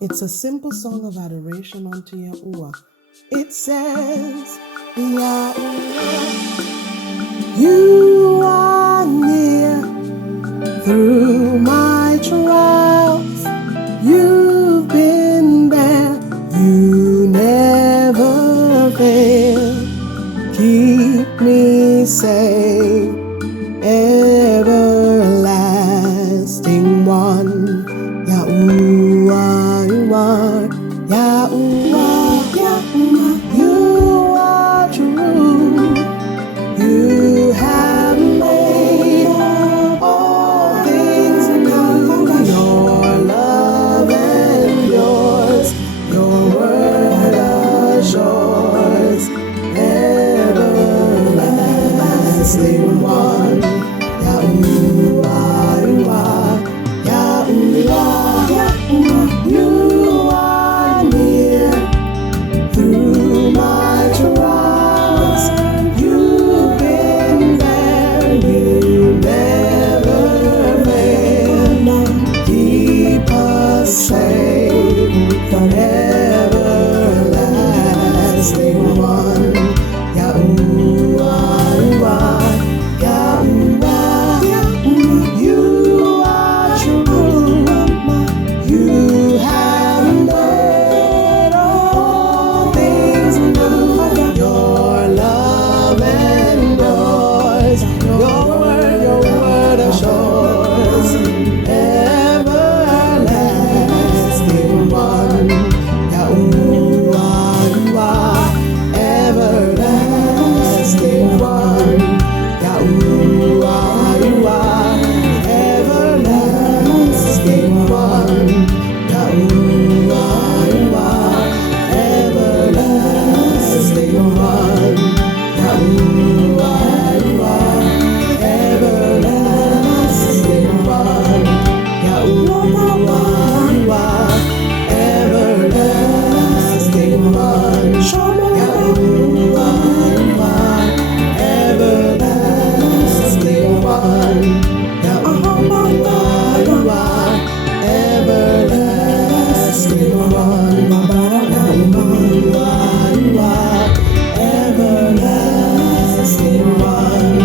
It's a simple song of adoration unto Yahuwah. It says, Yahuwah, you are near through my trials. You've been there, you never fail. Keep me safe, everlasting one. Yahuwah, you are, Yahuwah, Yahuwah, you are true. You have made all things new. Your love and yours, your word assures, everlasting one. Yahuwah, you are, Yahuwah, Yahuwah, you are near through my trials. You've been there, you never fail. Keep us safe, the everlasting one. Yahuwah, you are, Yahuwah, Yahuwah, you are true. You have made all things new. Your love and yours, your word assures, everlasting one. Yahuwah, you are, everlasting one. Yahuwah, you are, everlasting one. Yahuwah, you are, everlasting one. Yahuwah, you are, everlasting one. Yahuwah, you are, everlasting one. Yahuwah, you are, everlasting one. Yahuwah, you are, everlasting one. Yahuwah, you are, everlasting one.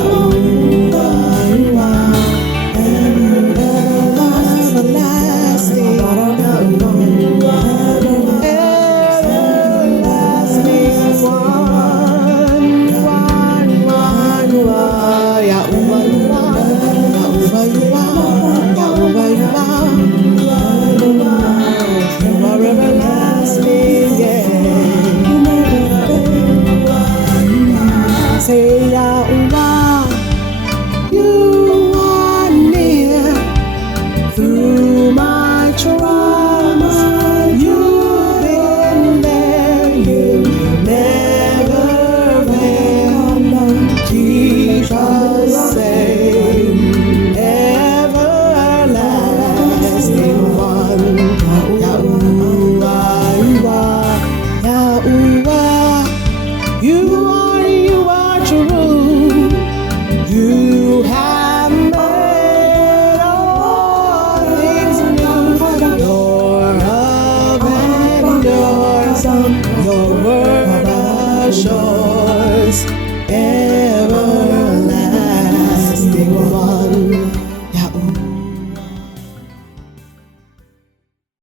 Yahuwah, you are, everlasting. Everlasting one. Yahuwah, you are, Yahuwah, you are, Yahuwah, you are, Yahuwah, you are. You are everlasting, yeah. Say, Yahuwah, you are near through my trials. You've been there, you never fail. Keep us